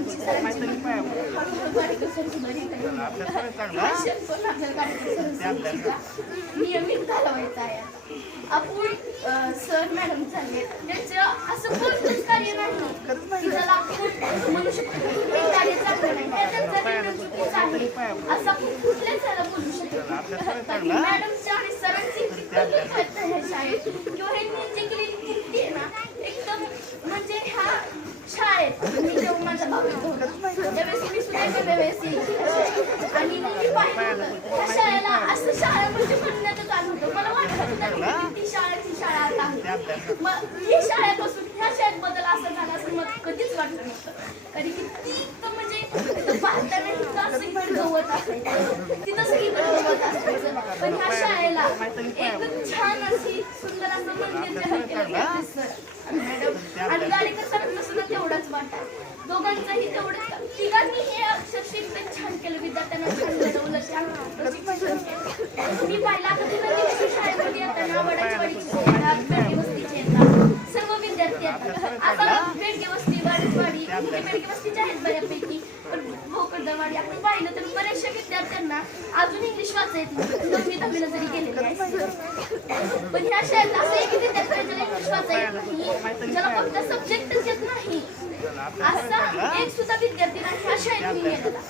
मॅडमची सरांची हळूहळू बारीक सुधारित नियमित घालवायचा आहे. आपण सर मॅडम झाले त्यांचं असं कोणतंच कार्य नाही की ज्याला आपण म्हणू शकतो हे कार्य चांगलं नाही, त्यांचा निर्णय चुकीचा आहे असं आपण कुठल्याच याला बोलू शकतो. मॅडमच्या आणि सरांची ह्या शाळेत किंवा हे जे केलेली कृती आहे ना एकदम म्हणजे ह्या शाळेत मी जेव्हा माझा भाऊ होता त्यावेळेस मी सुद्धा वेळेस यायची आणि मी पाहिलं ह्या शाळेला असं शाळा म्हणजे म्हणण्यातच आलं होतं. मला वाटत ती शाळेची शाळा आता आहे मग ही शाळेपासून ह्या शाळेत बदल असं झाला असं मला कधीच वाटलं नव्हतं. कारण की ती तर म्हणजे पाहताना तिथं सगळीकडे गवत असायचं तिथं सगळीकडे गवत असायचं पण ह्या शाळेला एकदम छान अशी सुंदर असं मंदिर तयार केलं सर मॅडम आणि गाडीकर सरांना सुद्धा तेवढाच वाटा दोघांचंही तेवढं तिघांनी हे अक्षरशः एकदम छान केलं विद्यार्थ्यांना छान घडवलं मी पाहिला आता शाळेमध्ये येताना वडाचवाडीची वस्तीचे येतात सर्व विद्यार्थी येतात आता बेडगे वस्ती वाडीचवाडी बेडगे वस्तीचे आहेत बऱ्यापैकी पण भोकरदरवाडी आपण पाहिलं तर बऱ्याचशा विद्यार्थ्यांना अजून इंग्लिश वाचायचं 9वी-10वीला जरी गेलेले आहे पण ह्या शाळेत असं एक विद्यार्थी ज्याला इंग्लिश वाचायला येत नाही ज्याला फक्त सब्जेक्टच येत नाही असा एक सुद्धा विद्यार्थी ह्या शाळेत गेलेला